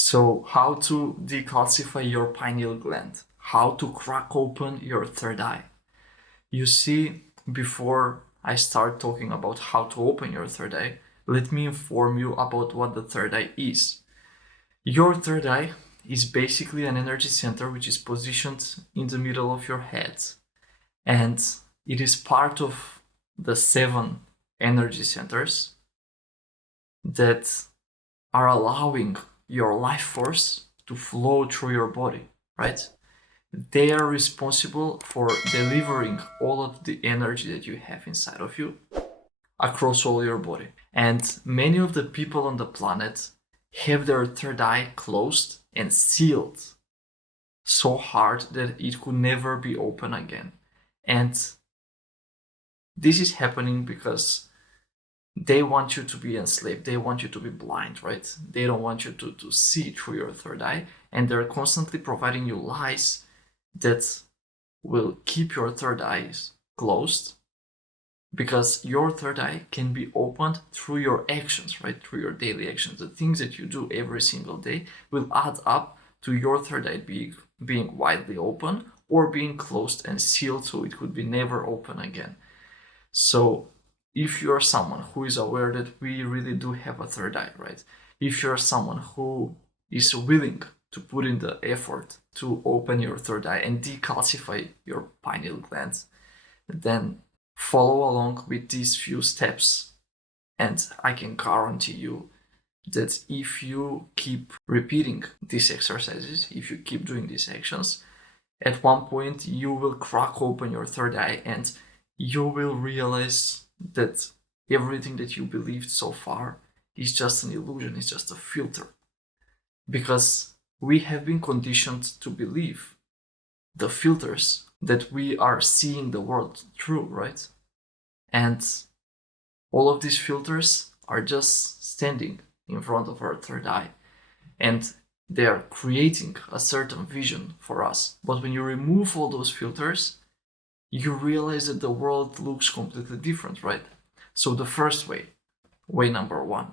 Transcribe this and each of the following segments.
So how to decalcify your pineal gland, how to crack open your third eye. You see, before I start talking about how to open your third eye, let me inform you about what the third eye is. Your third eye is basically an energy center which is positioned in the middle of your head, and it is part of the 7 energy centers that are allowing your life force to flow through your body, right? They are responsible for delivering all of the energy that you have inside of you across all your body. And many of the people on the planet have their third eye closed and sealed so hard that it could never be open again. And this is happening because they want you to be enslaved. They want you to be blind, right? They don't want you to see through your third eye. And they're constantly providing you lies that will keep your third eye closed, because your third eye can be opened through your actions, right? Through your daily actions. The things that you do every single day will add up to your third eye being widely open or being closed and sealed so it could be never open again. So if you're someone who is aware that we really do have a third eye, right? If you're someone who is willing to put in the effort to open your third eye and decalcify your pineal glands, then follow along with these few steps. And I can guarantee you that if you keep repeating these exercises, if you keep doing these actions, at one point you will crack open your third eye and you will realize that everything that you believed so far is just an illusion, it's just a filter. Because we have been conditioned to believe the filters that we are seeing the world through, right? And all of these filters are just standing in front of our third eye, and they are creating a certain vision for us. But when you remove all those filters, you realize that the world looks completely different, right? So the first way number 1,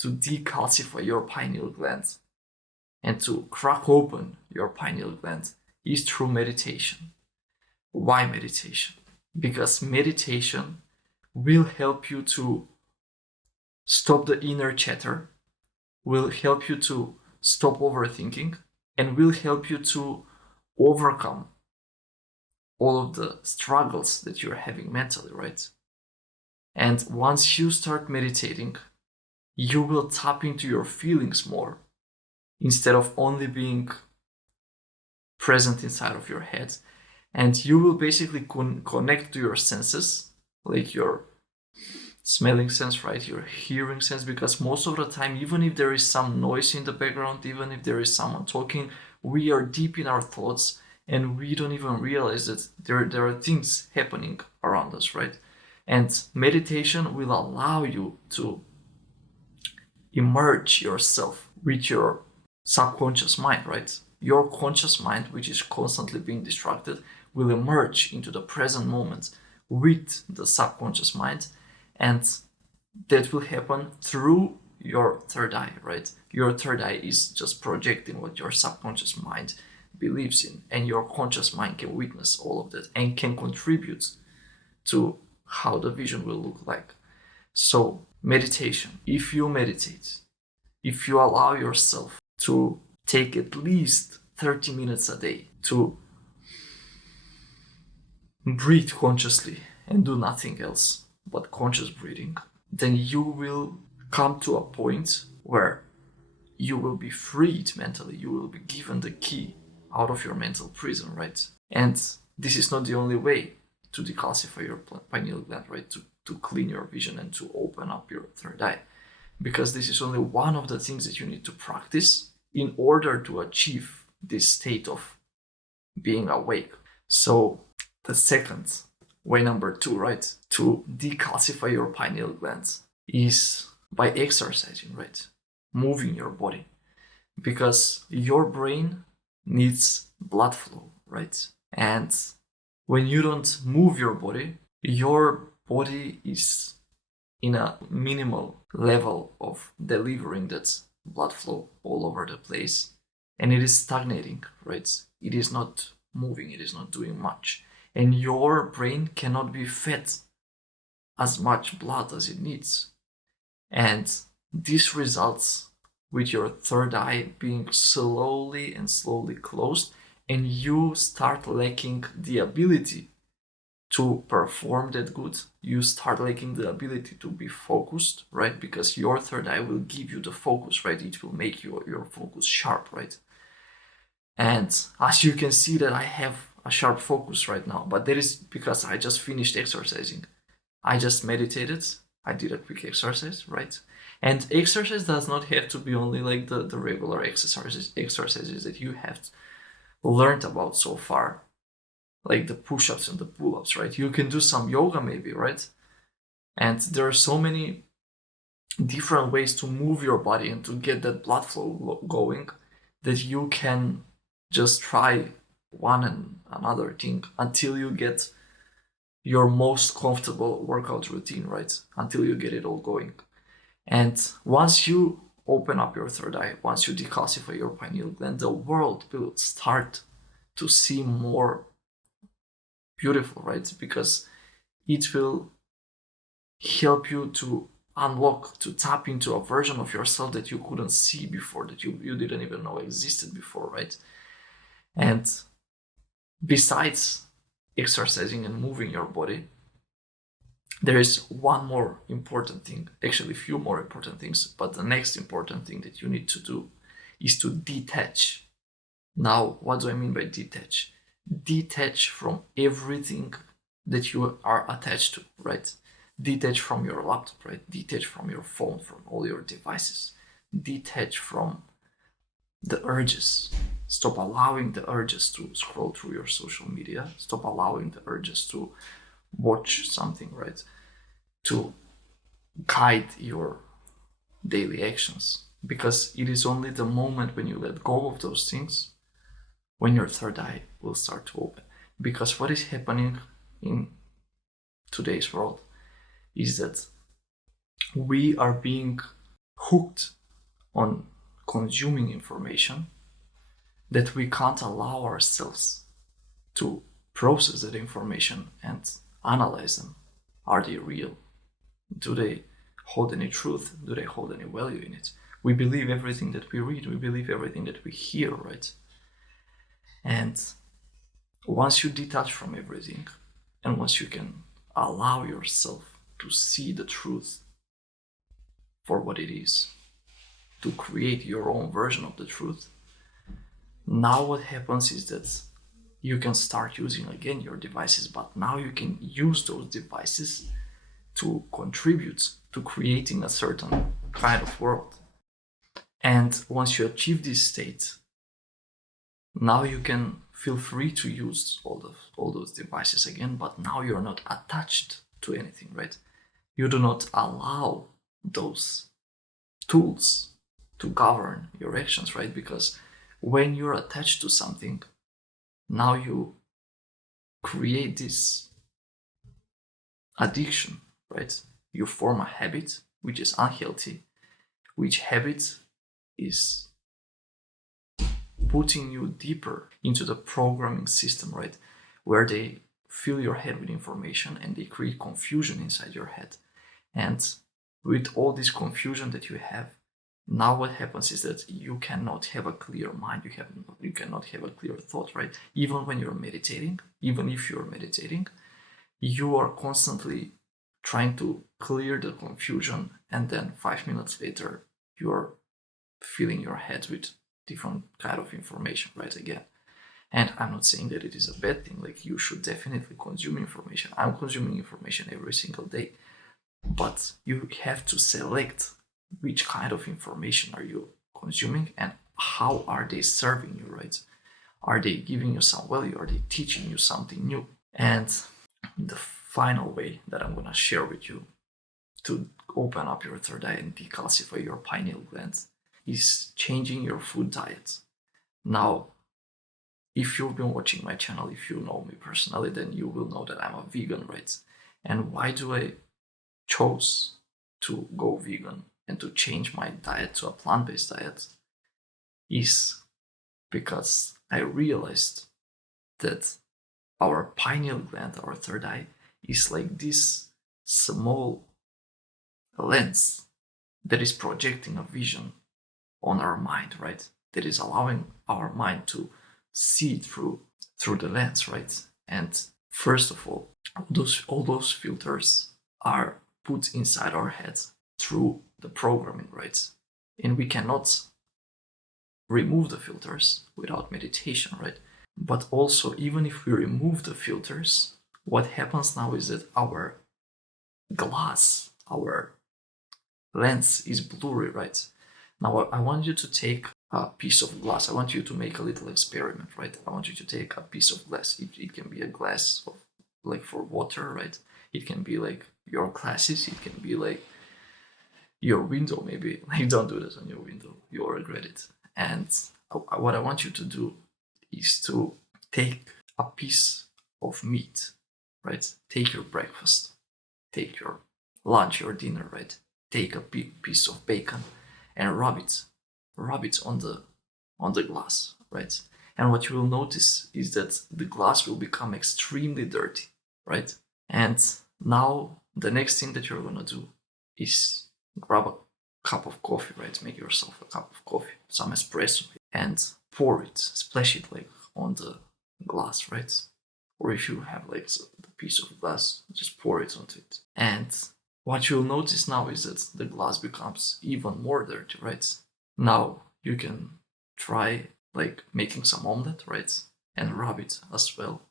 to decalcify your pineal gland and to crack open your pineal gland is through meditation. Why meditation? Because meditation will help you to stop the inner chatter, will help you to stop overthinking, and will help you to overcome all of the struggles that you're having mentally, right? And once you start meditating, you will tap into your feelings more instead of only being present inside of your head. And you will basically connect to your senses, like your smelling sense, right? Your hearing sense, because most of the time, even if there is some noise in the background, even if there is someone talking, we are deep in our thoughts and we don't even realize that there are things happening around us, right? And meditation will allow you to immerse yourself with your subconscious mind, right? Your conscious mind, which is constantly being distracted, will emerge into the present moment with the subconscious mind, and that will happen through your third eye, right? Your third eye is just projecting what your subconscious mind believes in, and your conscious mind can witness all of that and can contribute to how the vision will look like. So meditation, if you meditate, if you allow yourself to take at least 30 minutes a day to breathe consciously and do nothing else but conscious breathing, then you will come to a point where you will be freed mentally. You will be given the key out of your mental prison, right? And this is not the only way to decalcify your pineal gland, right? To clean your vision and to open up your third eye. Because this is only one of the things that you need to practice in order to achieve this state of being awake. So the second way, number 2, right, to decalcify your pineal glands is by exercising, right? Moving your body. Because your brain needs blood flow, right? And when you don't move your body is in a minimal level of delivering that blood flow all over the place, and it is stagnating, right? It is not moving, it is not doing much, and your brain cannot be fed as much blood as it needs. And this results with your third eye being slowly and slowly closed, and you start lacking the ability to perform that good. You start lacking the ability to be focused, right? Because your third eye will give you the focus, right? It will make your focus sharp, right? And as you can see that I have a sharp focus right now, but that is because I just finished exercising. I just meditated. I did a quick exercise, right? And exercise does not have to be only like the regular exercises that you have learned about so far, like the push-ups and the pull-ups, right? You can do some yoga maybe, right? And there are so many different ways to move your body and to get that blood flow going that you can just try one and another thing until you get your most comfortable workout routine, right? Until you get it all going. And once you open up your third eye, once you decalcify your pineal gland, the world will start to seem more beautiful, right? Because it will help you to unlock, to tap into a version of yourself that you couldn't see before, that you didn't even know existed before, right? And besides exercising and moving your body, there is one more important thing, actually a few more important things, but the next important thing that you need to do is to detach. Now, what do I mean by detach? Detach from everything that you are attached to, right? Detach from your laptop, right? Detach from your phone, from all your devices. Detach from the urges. Stop allowing the urges to scroll through your social media. Stop allowing the urges to watch something, right? To guide your daily actions. Because it is only the moment when you let go of those things when your third eye will start to open. Because what is happening in today's world is that we are being hooked on consuming information that we can't allow ourselves to process that information and analyze them. Are they real? Do they hold any truth? Do they hold any value in it? We believe everything that we read, we believe everything that we hear, right? And once you detach from everything, and once you can allow yourself to see the truth for what it is, to create your own version of the truth, now what happens is that you can start using again your devices, but now you can use those devices to contribute to creating a certain kind of world. And once you achieve this state, now you can feel free to use all those devices again, but now you're not attached to anything, right? You do not allow those tools to govern your actions, right? Because when you're attached to something, now you create this addiction, right? You form a habit which is unhealthy, which habit is putting you deeper into the programming system, right? Where they fill your head with information and they create confusion inside your head. And with all this confusion that you have, now what happens is that you cannot have a clear mind, you cannot have a clear thought, right? Even when you're meditating, even if you're meditating, you are constantly trying to clear the confusion, and then 5 minutes later you're filling your head with different kind of information, right? Again. And I'm not saying that it is a bad thing, like you should definitely consume information. I'm consuming information every single day, but you have to select which kind of information are you consuming and how are they serving you, right? Are they giving you some value? Are they teaching you something new? And the final way that I'm going to share with you to open up your third eye and decalcify your pineal gland is changing your food diet. Now, if you've been watching my channel, if you know me personally, then you will know that I'm a vegan, right? And why do I chose to go vegan? and to change my diet to a plant-based diet is because I realized that our pineal gland, our third eye, is like this small lens that is projecting a vision on our mind, right? That is allowing our mind to see through the lens, right? And first of all those filters are put inside our heads through the programming, right? And we cannot remove the filters without meditation, right? But also, even if we remove the filters, what happens now is that our glass, our lens is blurry, right? Now I want you to take a piece of glass. I want you to make a little experiment, right? I want you to take a piece of glass. It can be a glass of, like, for water, right? It can be like your glasses. It can be like your window, maybe. Like, don't do this on your window. You'll regret it. And what I want you to do is to take a piece of meat, right? Take your breakfast, take your lunch, your dinner, right? Take a piece of bacon and rub it on the glass, right? And what you will notice is that the glass will become extremely dirty, right? And now the next thing that you're gonna do is grab a cup of coffee, right? Make yourself a cup of coffee, some espresso, and pour it, splash it like on the glass, right? Or if you have like the piece of glass, just pour it onto it. And what you'll notice now is that the glass becomes even more dirty, right? Now you can try like making some omelette, right? And rub it as well.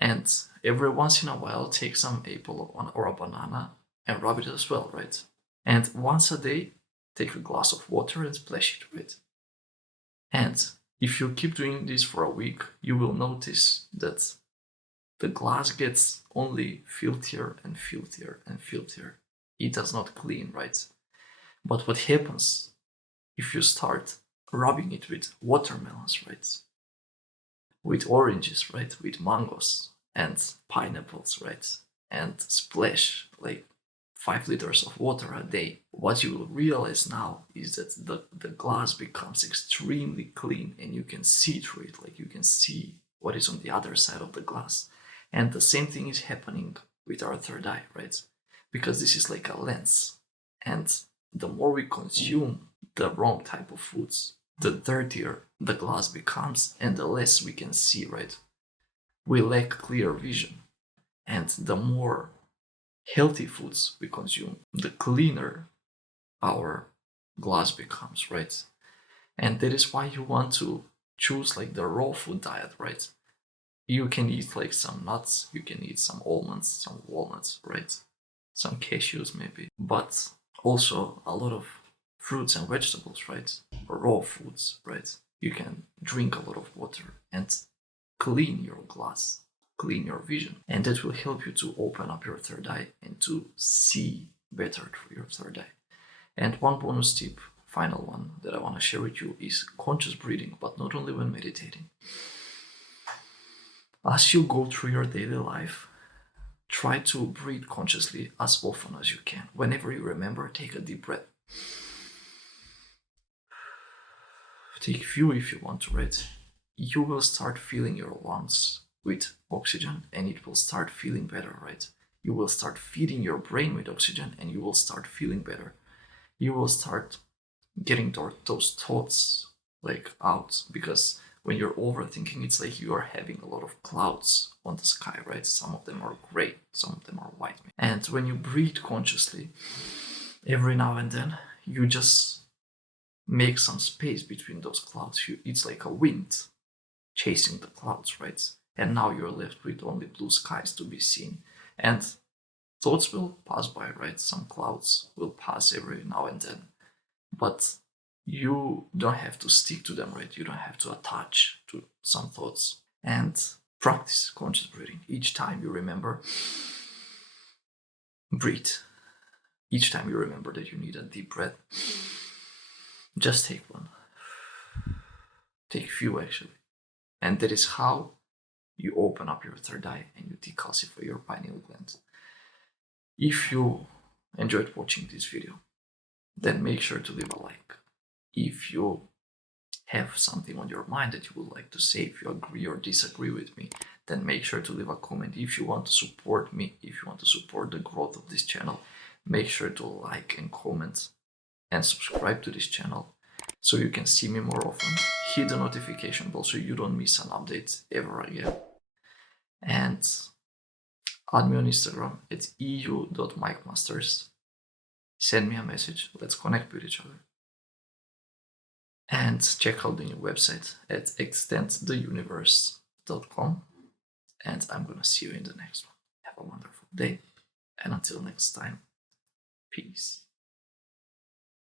And every once in a while, take some apple or a banana and rub it as well, right? And once a day, take a glass of water and splash it, right? And if you keep doing this for a week, you will notice that the glass gets only filthier and filthier and filthier. It does not clean, right? But what happens if you start rubbing it with watermelons, right? With oranges, right? With mangoes and pineapples, right? And splash like 5 liters of water a day, what you will realize now is that the glass becomes extremely clean and you can see through it, like you can see what is on the other side of the glass. And the same thing is happening with our third eye, right? Because this is like a lens. And the more we consume the wrong type of foods, the dirtier the glass becomes and the less we can see, right? We lack clear vision. And the more healthy foods we consume, the cleaner our glass becomes, right? And that is why you want to choose like the raw food diet, right? You can eat like some nuts, you can eat some almonds, some walnuts, right? Some cashews maybe, but also a lot of fruits and vegetables, right? Raw foods, right? You can drink a lot of water and clean your glass, clean your vision, and that will help you to open up your third eye and to see better through your third eye. And one bonus tip, final one that I want to share with you, is conscious breathing, but not only when meditating. As you go through your daily life, try to breathe consciously as often as you can. Whenever you remember, take a deep breath. Take few if you want to, right? You will start filling your lungs with oxygen and it will start feeling better, right? You will start feeding your brain with oxygen and you will start feeling better. You will start getting those thoughts like out, because when you're overthinking, it's like you are having a lot of clouds on the sky, right? Some of them are gray, some of them are white. And when you breathe consciously, every now and then, you just make some space between those clouds. It's like a wind chasing the clouds, right? And now you're left with only blue skies to be seen. And thoughts will pass by, right? Some clouds will pass every now and then. But you don't have to stick to them, right? You don't have to attach to some thoughts. And practice conscious breathing. Each time you remember, breathe. Each time you remember that you need a deep breath, just take one. Take few actually. And that is how you open up your third eye and you decalcify your pineal gland. If you enjoyed watching this video, then make sure to leave a like. If you have something on your mind that you would like to say, if you agree or disagree with me, then make sure to leave a comment. If you want to support me, if you want to support the growth of this channel, make sure to like and comment and subscribe to this channel so you can see me more often. Hit the notification bell so you don't miss an update ever again. And add me on Instagram at eu.micmasters. Send me a message. Let's connect with each other. And check out the new website at extendtheuniverse.com. And I'm gonna see you in the next one. Have a wonderful day. And until next time, peace.